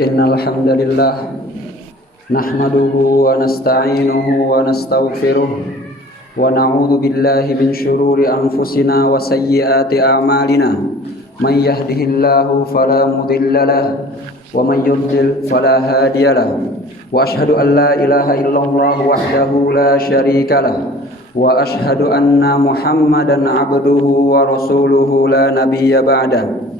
Innal hamdalillah nahmaduhu wa nasta'inuhu wa nastaghfiruh wa na'udzu billahi min shururi anfusina wa sayyiati a'malina. Man yahdihillahu fala mudilla lahu wa man yudlil fala hadiya lahu. Wa ashhadu an la ilaha illallah wahdahu la syarika lahu wa ashhadu anna Muhammadan 'abduhu wa rasuluhu la nabiyya ba'dahu.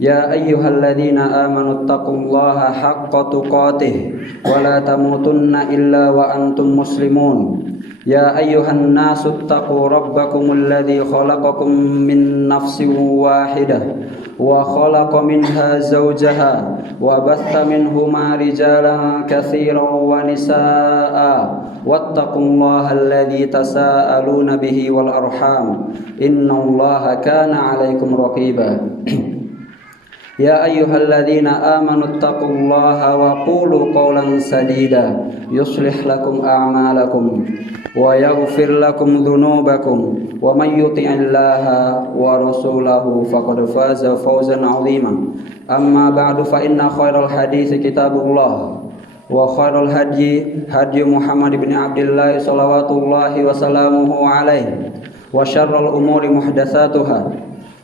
Ya ayyuhalladzina amanu taqullaha haqqa tuqatih wa la tamutunna illa wa antum muslimun. Ya ayyuhan nasu taqu rabbakumul ladzi khalaqakum min nafsin wahidah wa khalaqa minha zawjaha wa batha minhuma rijalan katsiran wa nisaa'a wattaqullaha alladzi tasaaluna bihi wal arham innallaha kana 'alaikum raqiba. Ya ayyuhalladzina amanu taqullaha wa qulu qawlan sadida yuslih lakum a'malakum wa yaghfir lakum dhunubakum wa man yuti'illaha wa rasulahu faqad faza fawzan 'azima. Amma ba'du fa inna khairal hadits kitabullah wa khairal hadyi hadyu Muhammad ibn Abdullah salawatullahi wa salamuhu alaihi wa syarrul umuri muhdatsatuha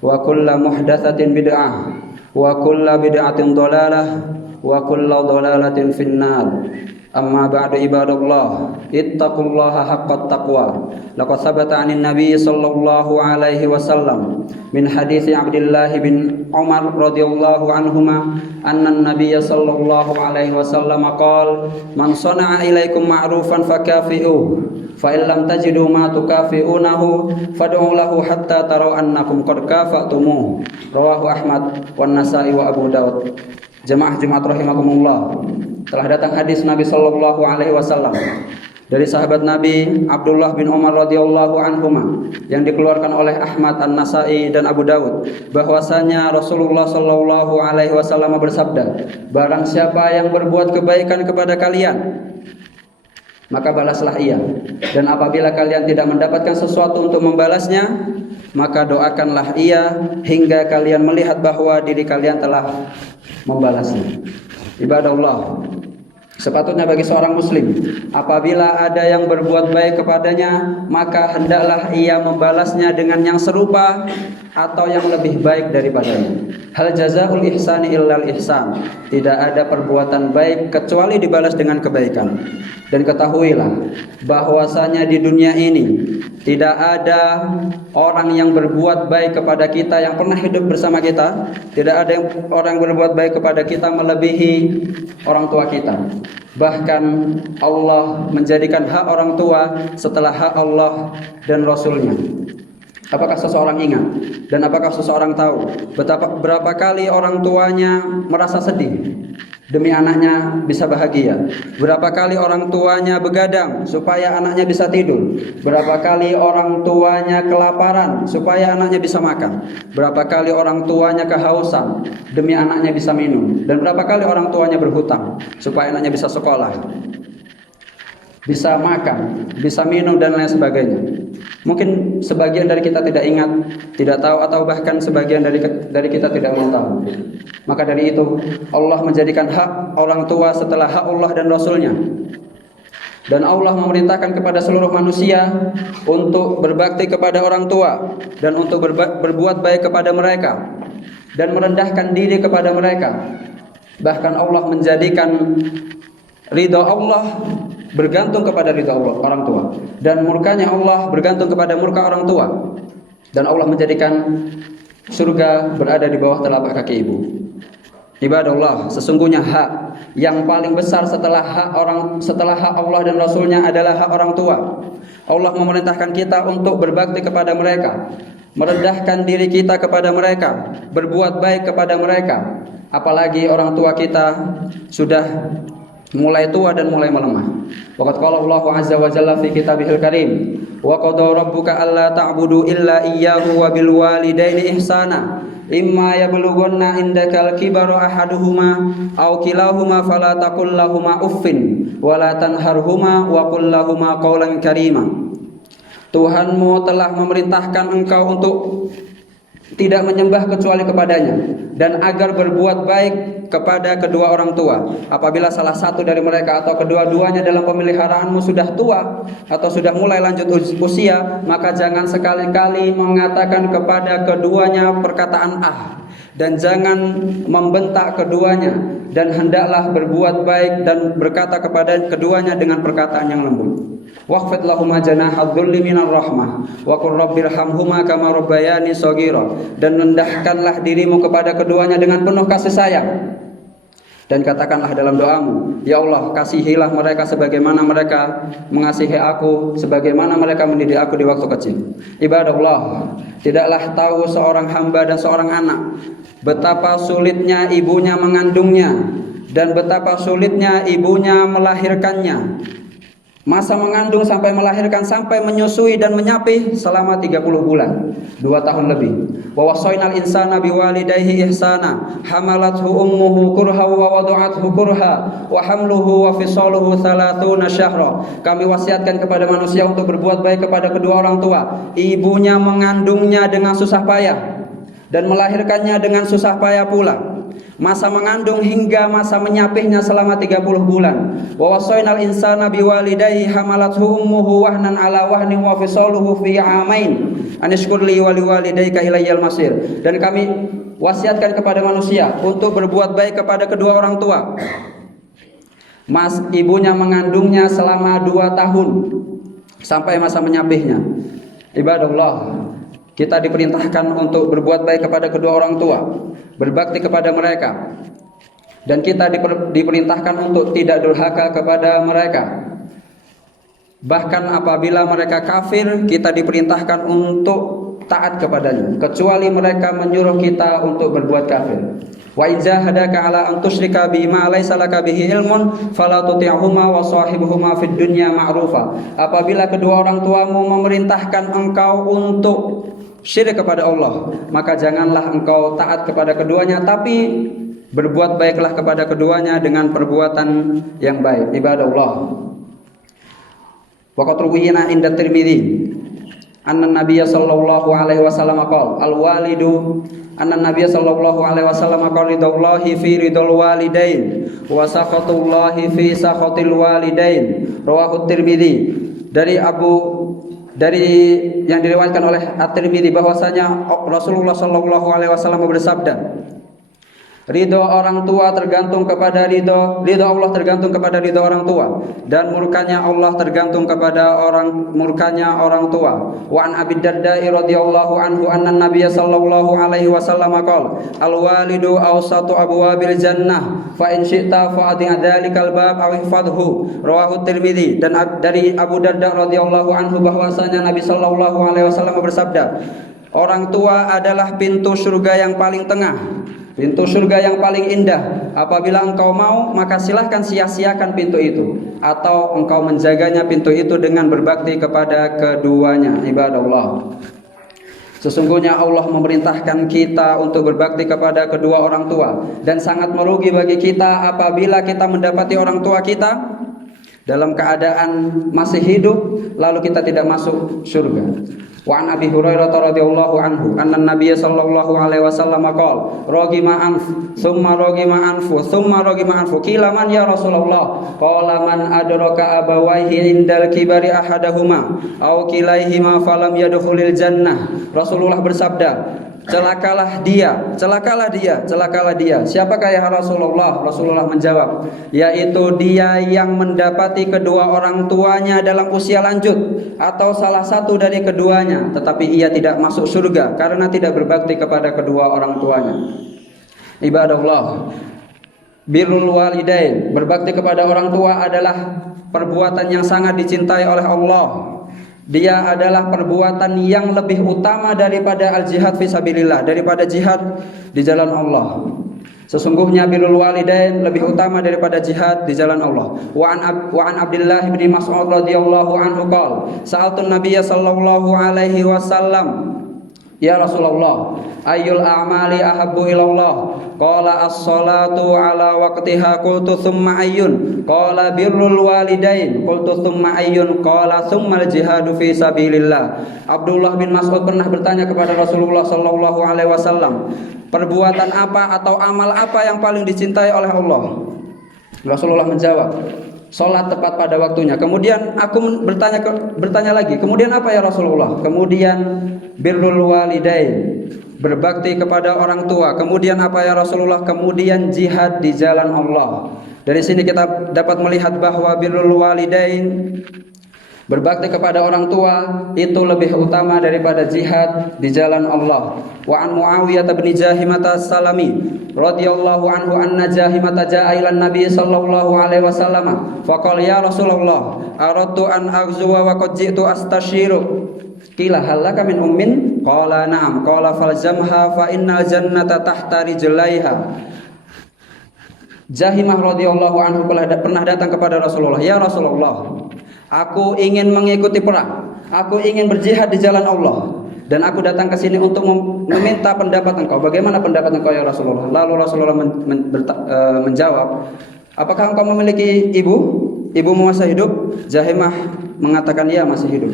wa kullu muhdatsatin bid'ah wa kulla bid'atin dhalalah wa kulla dhalalatin finnar. Amma ba'du ibadallah, ittaqullaha haqqat taqwa. Laqad sabata 'anil nabiy sallallahu alaihi wasallam min hadits Abdullah bin Umar radhiyallahu anhuma anna an-nabiy sallallahu alaihi wasallam qala man sana'a ilaikum ma'rufan fakafi'uhu fa in lam tajidu ma tukafi'unahu fad'u lahu hatta taraw annakum qad kafa'tumuh. Rawahu Ahmad wan Nasa'i wa Abu Dawud. Jemaah Jumat rahimakumullah, telah datang hadis Nabi sallallahu alaihi wasallam dari sahabat Nabi Abdullah bin Umar radhiyallahu anhuma yang dikeluarkan oleh Ahmad, An-Nasa'i dan Abu Dawud bahwasanya Rasulullah sallallahu alaihi wasallam bersabda, barang siapa yang berbuat kebaikan kepada kalian maka balaslah ia, dan apabila kalian tidak mendapatkan sesuatu untuk membalasnya maka doakanlah ia hingga kalian melihat bahwa diri kalian telah membalasnya. Ibadallah, sepatutnya bagi seorang muslim apabila ada yang berbuat baik kepadanya maka hendaklah ia membalasnya dengan yang serupa atau yang lebih baik daripadanya. Hal jazaa'ul ihsani illal ihsan. Tidak ada perbuatan baik kecuali dibalas dengan kebaikan. Dan ketahuilah bahwasanya di dunia ini tidak ada orang yang berbuat baik kepada kita yang pernah hidup bersama kita. Tidak ada orang yang berbuat baik kepada kita melebihi orang tua kita. Bahkan Allah menjadikan hak orang tua setelah hak Allah dan Rasulnya. Apakah seseorang ingat dan apakah seseorang tahu berapa kali orang tuanya merasa sedih demi anaknya bisa bahagia? Berapa kali orang tuanya begadang supaya anaknya bisa tidur? Berapa kali orang tuanya kelaparan supaya anaknya bisa makan? Berapa kali orang tuanya kehausan demi anaknya bisa minum? Dan berapa kali orang tuanya berhutang supaya anaknya bisa sekolah, bisa makan, bisa minum dan lain sebagainya? Mungkin sebagian dari kita tidak ingat, tidak tahu, atau bahkan sebagian dari kita tidak mau tahu. Maka dari itu Allah menjadikan hak orang tua setelah hak Allah dan Rasulnya. Dan Allah memerintahkan kepada seluruh manusia untuk berbakti kepada orang tua dan untuk berbuat baik kepada mereka dan merendahkan diri kepada mereka. Bahkan Allah menjadikan ridha Allah bergantung kepada ridha orang tua dan murkanya Allah bergantung kepada murka orang tua. Dan Allah menjadikan surga berada di bawah telapak kaki ibu. Ibadallah, sesungguhnya hak yang paling besar setelah hak Allah dan Rasulnya adalah hak orang tua. Allah memerintahkan kita untuk berbakti kepada mereka, merendahkan diri kita kepada mereka, berbuat baik kepada mereka. Apalagi orang tua kita sudah mulai tua dan mulai melemah. Waqad qala Allahu azza wa jalla fi kitabihil karim, wa qada rabbuka alla ta'budu illa iyyahu wa bil walidaini ihsana imma yablughanna indakal kibara ahaduhuma aw kilahuma fala taqul lahumā uffin wa la tanharhumā wa qul lahumā qawlan karīmā. Tuhanmu telah memerintahkan engkau untuk tidak menyembah kecuali kepadanya, dan agar berbuat baik kepada kedua orang tua. Apabila salah satu dari mereka atau kedua-duanya dalam pemeliharaanmu sudah tua atau sudah mulai lanjut usia, maka jangan sekali-kali mengatakan kepada keduanya perkataan dan jangan membentak keduanya, dan hendaklah berbuat baik dan berkata kepada keduanya dengan perkataan yang lembut. Waqfid lahuma janaha dzulli minar rahmah wa qur rabbirhamhuma kama rabbayani shaghira, dan rendahkanlah dirimu kepada keduanya dengan penuh kasih sayang, dan katakanlah dalam doamu, ya Allah, kasihilah mereka sebagaimana mereka mengasihi aku, sebagaimana mereka mendidik aku di waktu kecil. Ibadallah, tidaklah tahu seorang hamba dan seorang anak betapa sulitnya ibunya mengandungnya dan betapa sulitnya ibunya melahirkannya. Masa mengandung sampai melahirkan, sampai menyusui dan menyapih selama 30 bulan, 2 tahun lebih. Wa wasainal insana biwalidayhi ihsana hamalathu ummuhu kurha wa wada'athu kurha wa hamluhu wa fisaluhu 30 syahra. Kami wasiatkan kepada manusia untuk berbuat baik kepada kedua orang tua. Ibunya mengandungnya dengan susah payah dan melahirkannya dengan susah payah pula. Masa mengandung hingga masa menyapihnya selama 30 bulan. Wa wasainal insana biwalidayhi hamalathu ummuhu wahnan ala wahnin wa fisaluhu fi amain anishkur li wa liwalidayka ilayyal masir. Dan kami wasiatkan kepada manusia untuk berbuat baik kepada kedua orang tua. Ibunya mengandungnya selama 2 tahun sampai masa menyapihnya. Ibadallah, kita diperintahkan untuk berbuat baik kepada kedua orang tua, berbakti kepada mereka, dan kita diperintahkan untuk tidak durhaka kepada mereka. Bahkan apabila mereka kafir, kita diperintahkan untuk taat kepadanya, kecuali mereka menyuruh kita untuk berbuat kafir. Wa in jahadaka ala an tusyrika bima laysa laka bihi ilmun fala tuti'huma wa sahibuhuma fid dunya ma'rufa. Apabila kedua orang tuamu memerintahkan engkau untuk syirik kepada Allah, maka janganlah engkau taat kepada keduanya, tapi berbuat baiklah kepada keduanya dengan perbuatan yang baik. Ibadallah, wa qad ruwiyana inda Tirmidzi anna nabiyya sallallahu alaihi wasallam qala al walidu anna nabiyya sallallahu alaihi wasallam qala ridallahi fi ridal walidain wa sakhatullahi fi sakhatil walidain. Rawahu Tirmidzi. Dari yang diriwayatkan oleh At-Tirmidzi bahwasanya Rasulullah sallallahu alaihi wasallam bersabda, ridho orang tua tergantung kepada ridho Allah tergantung kepada ridho orang tua, dan murkanya Allah tergantung kepada murkanya orang tua. Wa an Abi Darda radhiyallahu anhu anna Nabiy sallallahu alaihi wasallam qala al walidu awsatu abwabil jannah fa in syi'ta fa ati dzalikal bab aw ihfadhu. Rawahu Tirmidzi. Dan dari Abu Darda radhiyallahu anhu bahwasanya Nabi sallallahu alaihi wasallam bersabda, orang tua adalah pintu surga yang paling tengah, pintu surga yang paling indah. Apabila engkau mau, maka silahkan sia-siakan pintu itu, atau engkau menjaganya pintu itu dengan berbakti kepada keduanya. Ibadallah, sesungguhnya Allah memerintahkan kita untuk berbakti kepada kedua orang tua, dan sangat merugi bagi kita apabila kita mendapati orang tua kita dalam keadaan masih hidup lalu kita tidak masuk surga. Wa an Abi Hurairah radhiyallahu anhu anna Nabiy sallallahu alaihi wasallam qala ragima anf thumma ragima anfu thumma ragima anfu qila man ya Rasulullah qala man adraka abawaihi indal kibari ahadahuma aw kilaihima falam yadkhulil jannah. Rasulullah bersabda, celakalah dia, celakalah dia, celakalah dia. Siapakah ya Rasulullah? Rasulullah menjawab, yaitu dia yang mendapati kedua orang tuanya dalam usia lanjut atau salah satu dari keduanya, tetapi ia tidak masuk surga karena tidak berbakti kepada kedua orang tuanya. Ibadallah, birrul walidain, berbakti kepada orang tua adalah perbuatan yang sangat dicintai oleh Allah. Dia adalah perbuatan yang lebih utama daripada al-jihad fisabilillah, daripada jihad di jalan Allah. Sesungguhnya birrul walidain lebih utama daripada jihad di jalan Allah. Wa an Abdullah bin Mas'ud radhiyallahu anhu qala sa'altu an-nabiy sallallahu alaihi wasallam Ya Rasulullah, ayyul a'mali ahabbu ilallah? Qala as-salatu ala waqtiha. Qultu thumma ayyun? Qala birrul walidain. Qultu thumma ayyun? Qala thummal jihadu fi sabilillah. Abdullah bin Mas'ud pernah bertanya kepada Rasulullah sallallahu alaihi wasallam, perbuatan apa atau amal apa yang paling dicintai oleh Allah? Rasulullah menjawab, sholat tepat pada waktunya. Kemudian aku bertanya lagi, kemudian apa ya Rasulullah? Kemudian birrul walidain, berbakti kepada orang tua. Kemudian apa ya Rasulullah? Kemudian jihad di jalan Allah. Dari sini kita dapat melihat bahwa birrul walidain, berbakti kepada orang tua, itu lebih utama daripada jihad di jalan Allah. Wa an Muawiyah bin Jahimah as-Salami radhiyallahu anhu anna Jahimah jaa ila Nabi sallallahu alaihi wasallam faqala ya Rasulullah aradtu an aghzuwa wa qad ji'tu astashiru. Qila hal laka min ummin? Qala na'am. Qala falzamha fa innal jannata tahta rijlaiha. Jahimah radhiyallahu anhu pernah datang kepada Rasulullah, ya Rasulullah, aku ingin mengikuti perang, aku ingin berjihad di jalan Allah, dan aku datang ke sini untuk meminta pendapat engkau. Bagaimana pendapat engkau ya Rasulullah? Lalu Rasulullah menjawab, apakah engkau memiliki ibu? Ibumu masih hidup? Jahimah mengatakan, ya, masih hidup.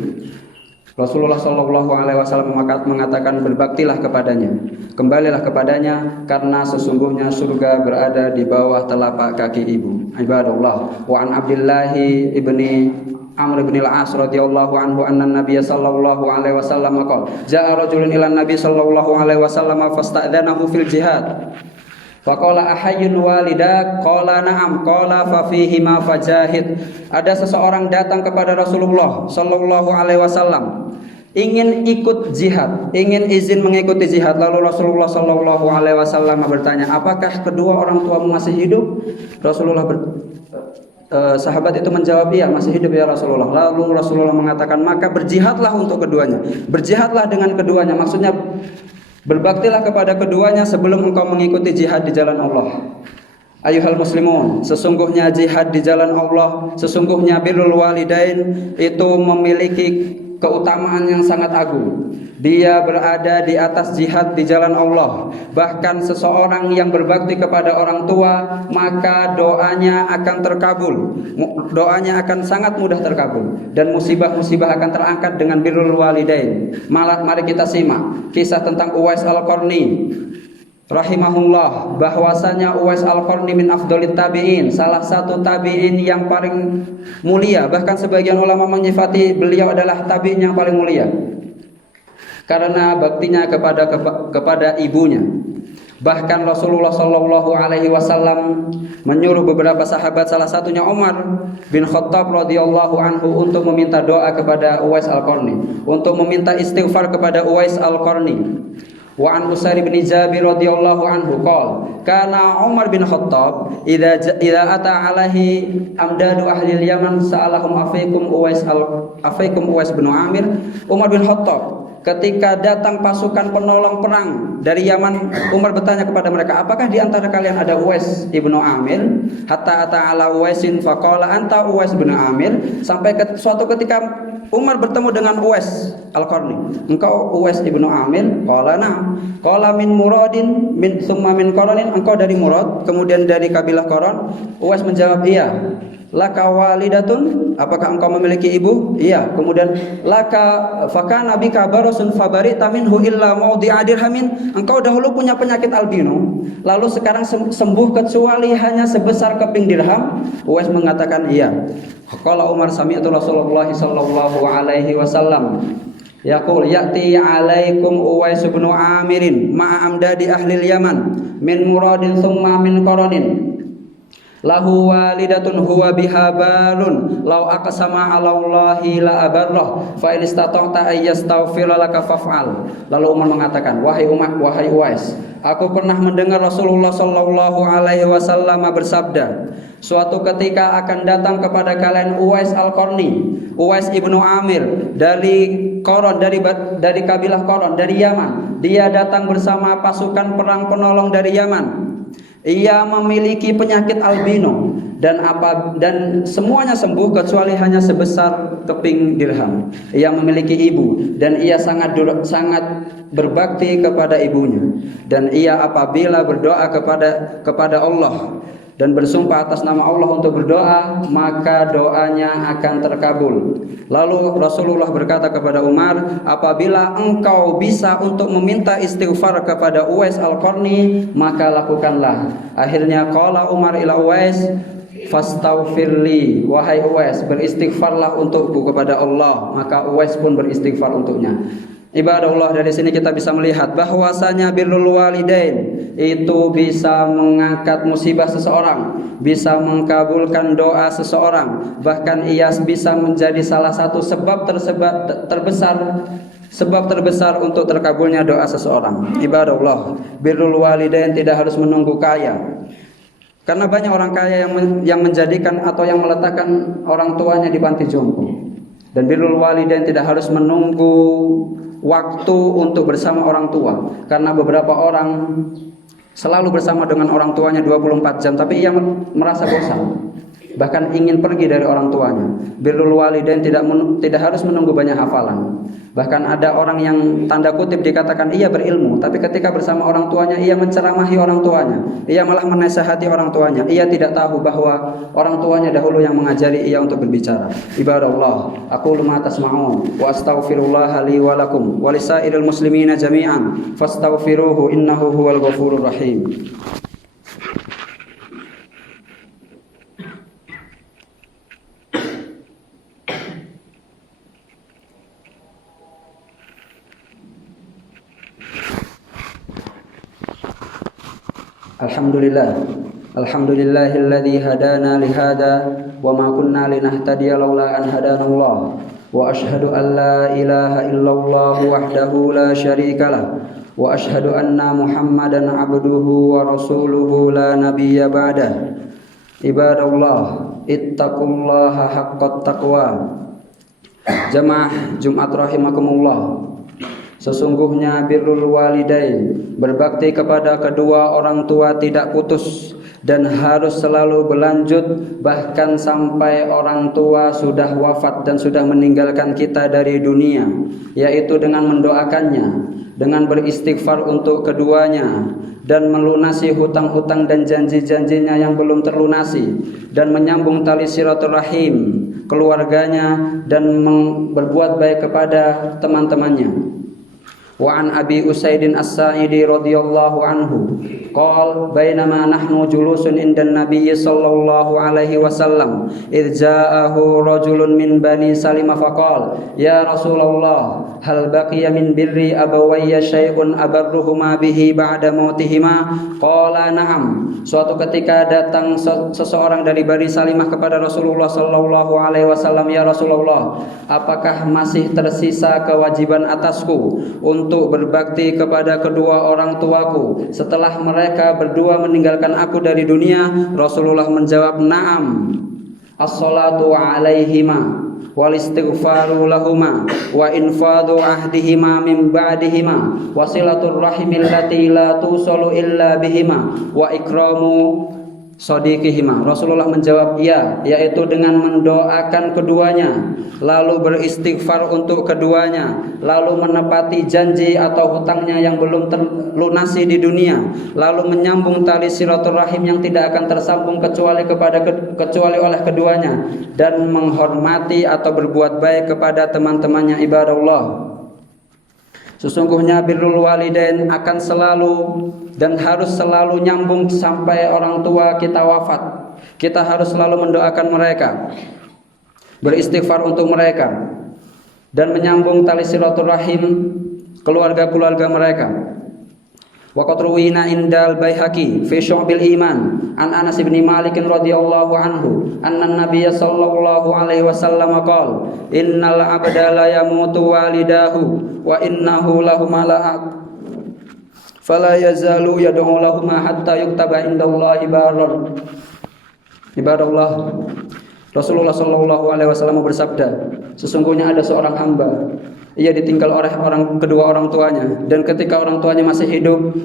Rasulullah Shallallahu Alaihi Wasallam mengatakan, berbaktilah kepadanya, kembalilah kepadanya, karena sesungguhnya surga berada di bawah telapak kaki ibu. Ibadallah. Wa an Abdillahi ibni Amr bin al-As radhiyallahu anhu anna Nabiy sallallahu alaihi wasallam qala jaa rajulun ila Nabi sallallahu alaihi wasallam fasta'dzanahu fil jihad. Faqala ahayyun walidak? Qala na'am. Qala fa fihi ma fajahid. Ada seseorang datang kepada Rasulullah sallallahu alaihi wasallam, ingin ikut jihad, ingin izin mengikuti jihad. Lalu Rasulullah sallallahu alaihi wasallam bertanya, apakah kedua orang tuamu masih hidup? Sahabat itu menjawab, iya, masih hidup ya Rasulullah. Lalu Rasulullah mengatakan, maka berjihadlah untuk keduanya, berjihadlah dengan keduanya. Maksudnya, berbaktilah kepada keduanya sebelum engkau mengikuti jihad di jalan Allah. Ayuhal muslimun, sesungguhnya jihad di jalan Allah, sesungguhnya birrul walidain itu memiliki keutamaan yang sangat agung. Dia berada di atas jihad di jalan Allah. Bahkan seseorang yang berbakti kepada orang tua, maka doanya akan terkabul. Doanya akan sangat mudah terkabul, dan musibah-musibah akan terangkat dengan birrul walidain. Mari kita simak kisah tentang Uwais Al-Qarni rahimahullah, bahwasanya Uwais Al-Qarni min afdhalit tabi'in, salah satu tabi'in yang paling mulia. Bahkan sebagian ulama menyifati beliau adalah tabi'in yang paling mulia karena baktinya kepada ibunya. Bahkan Rasulullah Shallallahu Alaihi Wasallam menyuruh beberapa sahabat, salah satunya Umar bin Khattab radhiyallahu anhu, untuk meminta doa kepada Uwais Al-Qarni, untuk meminta istighfar kepada Uwais Al-Qarni. Wa an Usair bin Jabir radhiyallahu anhu qala kana Umar bin Khattab idza ata alaihi amdadu ahli Yaman sa'alahum afaikum Uwais bin Amir. Umar bin Khattab ketika datang pasukan penolong perang dari Yaman, Umar bertanya kepada mereka, apakah di antara kalian ada Uwais ibnu Amir? Hatta ata ala Uwaisin faqala anta Uwais bin Amir. Sampai suatu ketika Umar bertemu dengan Uwais Al-Qarni, engkau Uwais ibnu Amir? Qala na'am. Qala min muradin summa min qaranin, engkau dari Murad kemudian dari kabilah Qaran? Uwais menjawab, iya. Laka walidatun, apakah engkau memiliki ibu? Iya. Kemudian laka fakana bika barasun fabarita minhu illa mawdi'a dirhamin, engkau dahulu punya penyakit albino, lalu sekarang sembuh kecuali hanya sebesar keping dirham? Uwais mengatakan iya. Qala Umar sami'tu Rasulullah sallallahu alaihi wasallam yaqul ya'ti 'alaikum Uwais bin Amirin ma'a amdadi ahli Yaman min muradin thumma min qaranin lahu walidatun huwa biha balun law aqsama 'ala Allahi la abarrah fa in istata'ta ay yastaghfira laka faf'al. Lalu Umar mengatakan, wahai Uwais, aku pernah mendengar Rasulullah sallallahu alaihi wasallam bersabda, suatu ketika akan datang kepada kalian Uwais Al-Qarni, Uwais ibnu Amir dari Qaran, dari kabilah Qaran, dari Yaman. Dia datang bersama pasukan perang penolong dari Yaman. Ia memiliki penyakit albino dan semuanya sembuh kecuali hanya sebesar keping dirham. Ia memiliki ibu dan ia sangat berbakti kepada ibunya, dan ia apabila berdoa kepada Allah dan bersumpah atas nama Allah untuk berdoa, maka doanya akan terkabul. Lalu Rasulullah berkata kepada Umar, apabila engkau bisa untuk meminta istighfar kepada Uwais Al-Qarni, maka lakukanlah. Akhirnya qala Umar ila Uwais, fastaghfirli, wahai Uwais, beristighfarlah untukku kepada Allah. Maka Uwais pun beristighfar untuknya. Ibadah Allah, dari sini kita bisa melihat bahwasanya birrul walidain itu bisa mengangkat musibah seseorang, bisa mengkabulkan doa seseorang, bahkan ia bisa menjadi salah satu sebab terbesar untuk terkabulnya doa seseorang. Ibadah Allah, birrul walidain tidak harus menunggu kaya. Karena banyak orang kaya yang menjadikan atau yang meletakkan orang tuanya di panti jompo. Dan birrul walidain tidak harus menunggu waktu untuk bersama orang tua, karena beberapa orang selalu bersama dengan orang tuanya 24 jam, tapi ia merasa bosan, bahkan ingin pergi dari orang tuanya. Birrul walidain tidak harus menunggu banyak hafalan. Bahkan ada orang yang tanda kutip dikatakan ia berilmu, tapi ketika bersama orang tuanya ia menceramahi orang tuanya, ia malah menasihati orang tuanya. Ia tidak tahu bahwa orang tuanya dahulu yang mengajari ia untuk berbicara. Ibadah Allah, aqulu ma tasma'un wa astaghfirullah li wa lakum wa lisairil muslimina jami'an fastaghfiruhu innahu huwal ghafurur rahim. Alhamdulillahilladzi hadana li hada wa ma kunna linahtadiya laula an hadanallah, wa asyhadu an la ilaha illallah wahdahu la syarikalah, wa asyhadu anna Muhammadan abduhu wa rasuluhu la nabiyya ba'dah. Ibadallah, ittaqullaha haqqat taqwa. Jamaah Jumat rahimakumullah. Sesungguhnya birrul walidain, berbakti kepada kedua orang tua, tidak putus dan harus selalu berlanjut, bahkan sampai orang tua sudah wafat dan sudah meninggalkan kita dari dunia, yaitu dengan mendoakannya, dengan beristighfar untuk keduanya, dan melunasi hutang-hutang dan janji-janjinya yang belum terlunasi, dan menyambung tali silaturahim keluarganya, dan berbuat baik kepada teman-temannya. Wa an Abi Usaidin As-Sa'idi radhiyallahu anhu qala bainama nahnu julusun indan Nabiy sallallahu alaihi wasallam idh ja'ahu rajulun min Bani Salimah faqala ya Rasulullah hal baqiya min birri abawayya syai'un abarruhuma bihi ba'da mautihima? Qala na'am. Suatu ketika datang seseorang dari Bani Salimah kepada Rasulullah sallallahu alaihi wasallam, ya Rasulullah, apakah masih tersisa kewajiban atasku untuk berbakti kepada kedua orang tuaku setelah mereka berdua meninggalkan aku dari dunia? Rasulullah menjawab, na'am. As-salatu alaihima wal istighfaru lahuma wa infadu ahdihima min ba'dihima wa silatur rahimil lati la tusalu illa bihima wa ikramu sadiqihima. Rasulullah menjawab, ya, yaitu dengan mendoakan keduanya, lalu beristighfar untuk keduanya, lalu menepati janji atau hutangnya yang belum terlunasi di dunia, lalu menyambung tali silaturahim yang tidak akan tersambung kecuali oleh keduanya, dan menghormati atau berbuat baik kepada teman-temannya. Ibadah Allah, sesungguhnya birrul walidain akan selalu dan harus selalu nyambung sampai orang tua kita wafat. Kita harus selalu mendoakan mereka, beristighfar untuk mereka, dan menyambung tali silaturahim keluarga-keluarga mereka. Wa qad ruwina indal Baihaqi fi Syu'bil Iman an Anas bin Malik radhiyallahu anhu anna Nabiy sallallahu alaihi wasallam qala innal abda la yamutu walidahu wa innahu lahuma la'aq fala yazalu yad'u lahuma hatta yuktaba indallahi barran. Ibadallah, Rasulullah sallallahu alaihi wasallam bersabda, sesungguhnya ada seorang hamba, ia ditinggal oleh kedua orang tuanya, dan ketika orang tuanya masih hidup,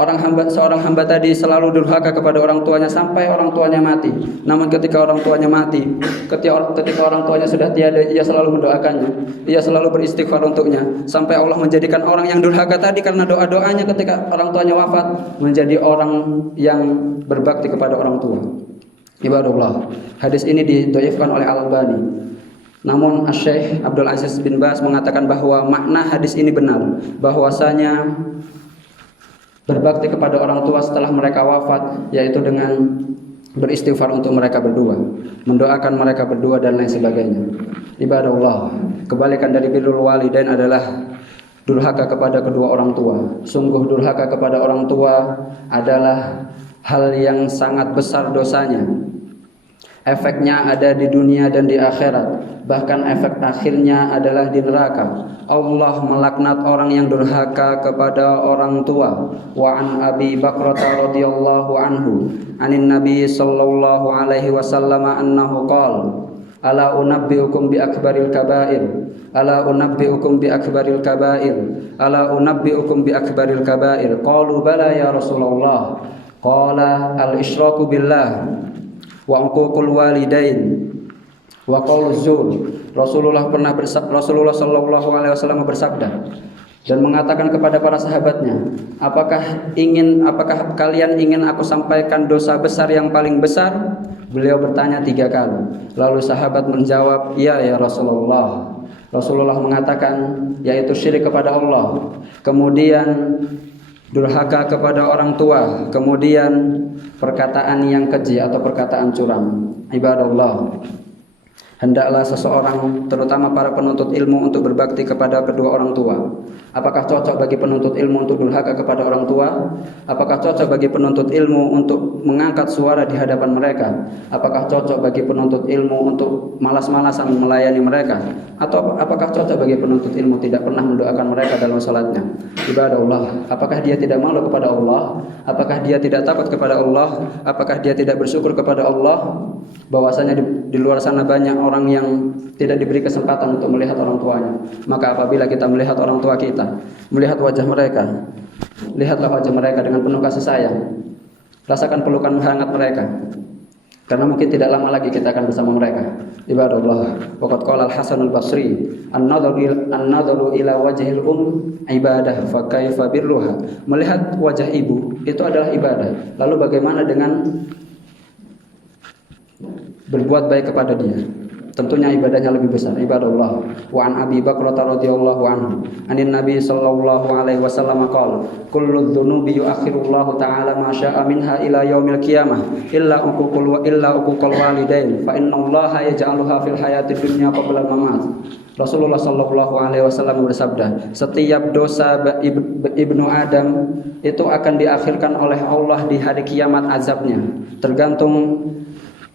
seorang hamba tadi selalu durhaka kepada orang tuanya sampai orang tuanya mati. Namun ketika orang tuanya mati, ketika orang tuanya sudah tiada, ia selalu mendoakannya. Ia selalu beristighfar untuknya sampai Allah menjadikan orang yang durhaka tadi karena doa-doanya ketika orang tuanya wafat menjadi orang yang berbakti kepada orang tua. Ibadallah. Hadis ini didhaifkan oleh Al-Albani. Namun Syekh Abdul Aziz bin Baz mengatakan bahwa makna hadis ini benar, bahwasanya berbakti kepada orang tua setelah mereka wafat yaitu dengan beristighfar untuk mereka berdua, mendoakan mereka berdua dan lain sebagainya. Ibadallah, kebalikan dari birrul walidain adalah durhaka kepada kedua orang tua. Sungguh durhaka kepada orang tua adalah hal yang sangat besar dosanya. Efeknya ada di dunia dan di akhirat. Bahkan efek akhirnya adalah di neraka. Allah melaknat orang yang durhaka kepada orang tua. Wa an Abi Bakrah radhiyallahu anhu anin Nabi sallallahu alaihi wasallam annahu qala ala unabbiukum bi akbaril kabair ala unabbiukum bi akbaril kabair ala unabbiukum bi akbaril kabair qalu bala ya Rasulullah qala al isyraku billah wa uququl walidain wa qauluz zur. Rasulullah sallallahu alaihi wasallam bersabda dan mengatakan kepada para sahabatnya, apakah kalian ingin aku sampaikan dosa besar yang paling besar? Beliau bertanya 3 kali. Lalu sahabat menjawab, iya ya Rasulullah. Rasulullah mengatakan, yaitu syirik kepada Allah, kemudian durhaka kepada orang tua, kemudian perkataan yang keji atau perkataan curang. Ibadallah, hendaklah seseorang, terutama para penuntut ilmu, untuk berbakti kepada kedua orang tua. Apakah cocok bagi penuntut ilmu untuk durhaka kepada orang tua? Apakah cocok bagi penuntut ilmu untuk mengangkat suara di hadapan mereka? Apakah cocok bagi penuntut ilmu untuk malas-malasan melayani mereka? Atau apakah cocok bagi penuntut ilmu tidak pernah mendoakan mereka dalam salatnya? Ibadah Allah, apakah dia tidak malu kepada Allah? Apakah dia tidak takut kepada Allah? Apakah dia tidak bersyukur kepada Allah? Bahwasanya di luar sana banyak orang yang tidak diberi kesempatan untuk melihat orang tuanya. Maka apabila kita melihat orang tua kita, melihat wajah mereka, lihatlah wajah mereka dengan penuh kasih sayang. Rasakan pelukan hangat mereka, karena mungkin tidak lama lagi kita akan bersama mereka. Ibadallah, waqad qala Al-Hasan Al-Basri, an-nadharu ila wajhil ibadah, fa kaifa birruha. Melihat wajah ibu itu adalah ibadah. Lalu bagaimana dengan berbuat baik kepada dia? Tentunya ibadahnya lebih besar. Ibadallah, wa an Abi Bakrah radhiyallahu anhu anin Nabi sallallahu alaihi wasallam qala kullu dzunubi yu'akhirullahu ta'ala ma syaa minha ila yaumil qiyamah illa uququl walidain fa innallaha yaj'aluha fil hayatid dunya qabla al-mamat. Rasulullah sallallahu alaihi wasallam bersabda, setiap dosa ibnu Adam itu akan diakhirkan oleh Allah di hari kiamat azabnya, tergantung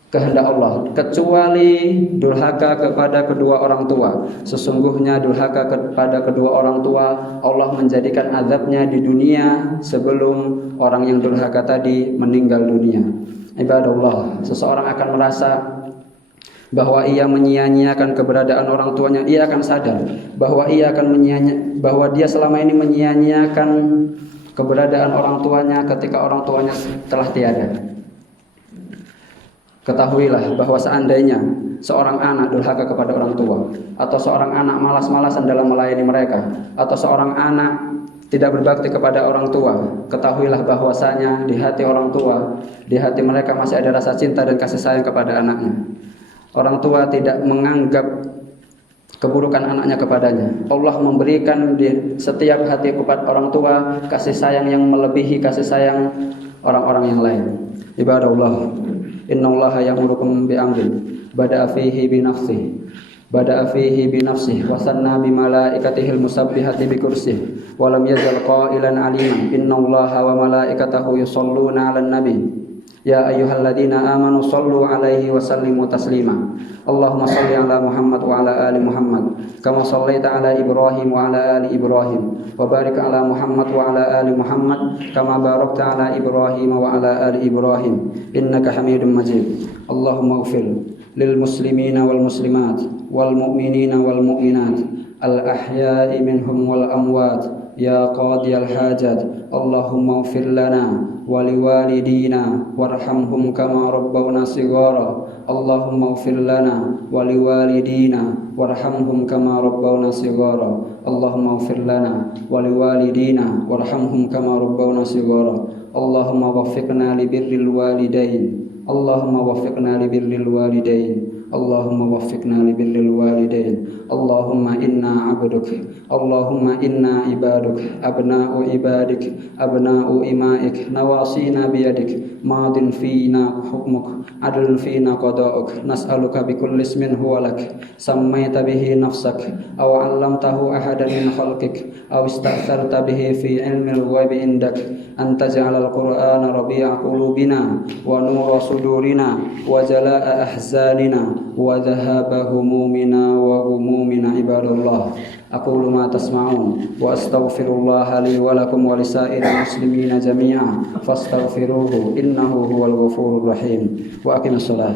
kehendak Allah, kecuali durhaka kepada kedua orang tua. Sesungguhnya durhaka kepada kedua orang tua, Allah menjadikan azabnya di dunia sebelum orang yang durhaka tadi meninggal dunia. Ibadallah, seseorang akan merasa bahwa ia menyia-nyiakan keberadaan orang tuanya. Ia akan sadar bahwa bahwa dia selama ini menyia-nyiakan keberadaan orang tuanya ketika orang tuanya telah tiada. Ketahuilah bahwa seandainya seorang anak durhaka kepada orang tua, atau seorang anak malas-malasan dalam melayani mereka, atau seorang anak tidak berbakti kepada orang tua, ketahuilah bahwasanya di hati orang tua, di hati mereka masih ada rasa cinta dan kasih sayang kepada anaknya. Orang tua tidak menganggap keburukan anaknya kepadanya. Allah memberikan di setiap hati kepada orang tua kasih sayang yang melebihi kasih sayang orang-orang yang lain. Ibadallah, innallaha ya'murukum bi'amrin bada'a fihi bi nafsihi wa sanna bi malaikatihil musabbihati bi kursihi wa lam yazal qailan aliman innallaha wa malaikatahu yusholluna 'alan nabi ya ayyuhalladzina amanu shallu 'alaihi wa sallimu taslima. Allahumma shalli 'ala Muhammad wa 'ala ali Muhammad kama shallaita 'ala Ibrahim wa 'ala ali Ibrahim wa barik 'ala Muhammad wa 'ala ali Muhammad kama barakta 'ala Ibrahim wa 'ala ali Ibrahim innaka Hamidum Majid. Allahumma ighfir lil muslimina wal muslimat wal mu'minina wal mu'minat al ahya'i minhum wal amwat يا قاضي الحاجات اللهم اغفر لنا ولوالدينا وارحمهم كما ربونا صغارا اللهم اغفر لنا ولوالدينا وارحمهم كما ربونا صغارا اللهم اغفر لنا ولوالدينا وارحمهم كما ربونا صغارا اللهم وفقنا لبر الوالدين اللهم وفقنا لبر الوالدين اللهم وفقنا لبر الوالدين اللهم إنا عبدك اللهم إنا عبادك أبناء عبادك أبناء إمائك نواصينا بيدك ماض فينا حكمك عدل فينا قضاؤك نسألك بكل اسم هو لك سميت به نفسك أو علمته أحدا من خلقك أو استأثرت به في علم الغيب عندك أن تجعل القرآن ربيع قلوبنا ونور صدورنا وجلاء أحزاننا وذهاب همومنا وغمومنا عباد الله أقول ما تسمعون وأستغفر الله لي ولكم ولسائر المسلمين جميعا فاستغفروه إنه هو الغفور الرحيم وأقم الصلاة